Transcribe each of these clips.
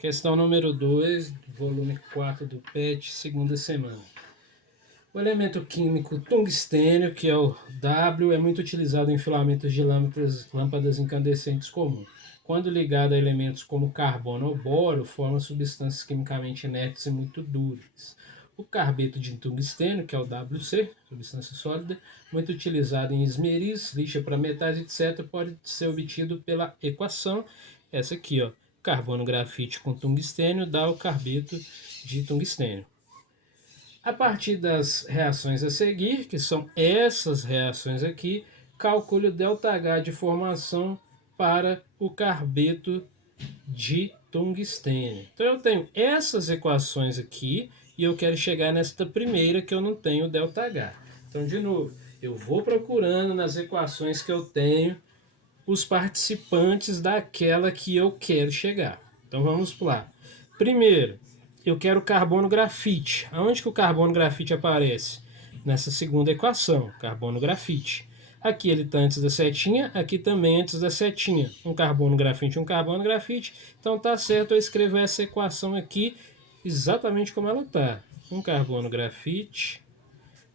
Questão número 2, volume 4 do PET, segunda semana. O elemento químico tungstênio, que é o W, é muito utilizado em filamentos de lâmpadas incandescentes comuns. Quando ligado a elementos como carbono ou boro, forma substâncias quimicamente inertes e muito duras. O carbeto de tungstênio, que é o WC, substância sólida, muito utilizado em esmeris, lixa para metais, etc., pode ser obtido pela equação, essa aqui, ó. Carbono grafite com tungstênio dá o carbeto de tungstênio. A partir das reações a seguir, que são essas reações aqui, calcule o ΔH de formação para o carbeto de tungstênio. Então eu tenho essas equações aqui e eu quero chegar nesta primeira que eu não tenho ΔH. Então, de novo, eu vou procurando nas equações que eu tenho os participantes daquela que eu quero chegar. Então vamos lá. Primeiro, eu quero carbono grafite. Aonde que o carbono grafite aparece? Nessa segunda equação, carbono grafite. Aqui ele está antes da setinha, aqui também antes da setinha. Um carbono grafite, um carbono grafite. Então tá certo eu escrever essa equação aqui exatamente como ela está. Um carbono grafite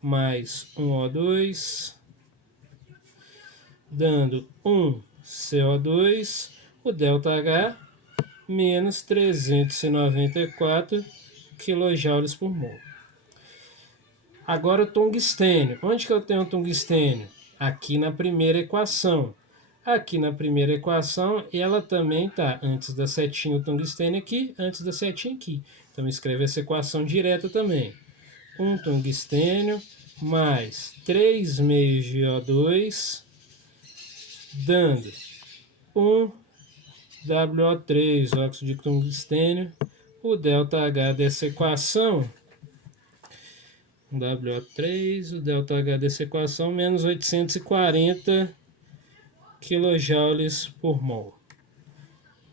mais um O2 dando 1 CO2, o ΔH menos 394 kJ por mol. Agora o tungstênio. Onde que eu tenho o tungstênio? Aqui na primeira equação. Aqui na primeira equação, ela também está antes da setinha o tungstênio aqui, antes da setinha aqui. Então escreve essa equação direta também. Um tungstênio mais 3 meios de O2 dando 1 WO3, óxido de tungstênio, o ΔH dessa equação, WO3, o ΔH dessa equação, menos 840 kJ por mol.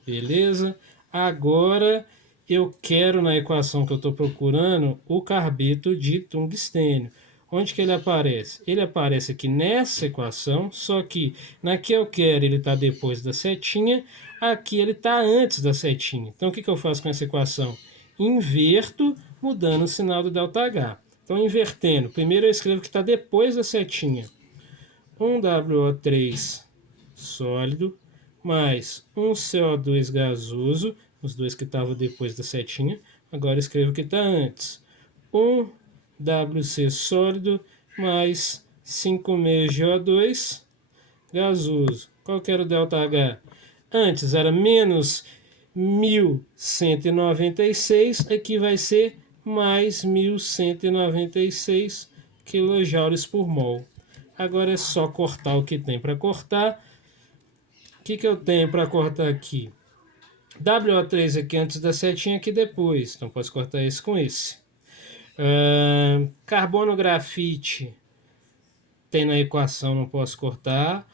Beleza? Agora eu quero na equação que eu estou procurando o carbeto de tungstênio. Onde que ele aparece? Ele aparece aqui nessa equação, só que na que eu quero ele está depois da setinha, aqui ele está antes da setinha. Então o que eu faço com essa equação? Inverto, mudando o sinal do ΔH. Então invertendo, primeiro eu escrevo que está depois da setinha. 1 WO3 sólido mais um CO2 gasoso, os dois que estavam depois da setinha, agora escrevo que está antes. 1 WC sólido mais 5 meios de O2 gasoso. Qual que era o ΔH? Antes era menos 1196, aqui vai ser mais 1196 kJ por mol. Agora é só cortar o que tem para cortar. O que eu tenho para cortar aqui? WO3 aqui antes da setinha, aqui depois. Então posso cortar esse com esse. Carbono grafite tem na equação, não posso cortar.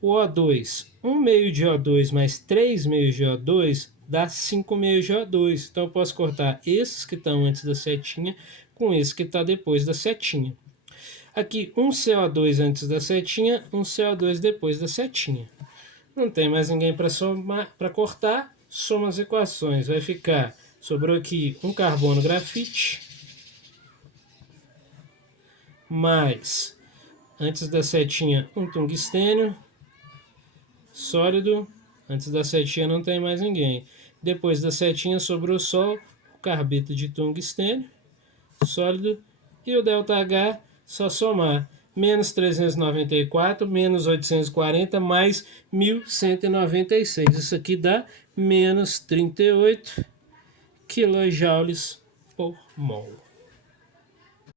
O O2, 1 meio de O2 mais 3 meios de O2 dá 5 meios de O2. Então eu posso cortar esses que estão antes da setinha com esse que está depois da setinha. Aqui um CO2 antes da setinha, um CO2 depois da setinha. Não tem mais ninguém para somar, para cortar, soma as equações. Vai ficar, sobrou aqui um carbono grafite mais, antes da setinha, um tungstênio sólido. Antes da setinha não tem mais ninguém. Depois da setinha sobrou só o carbeto de tungstênio sólido e o ΔH, só somar. Menos 394, menos 840, mais 1196. Isso aqui dá menos 38 kJ por mol.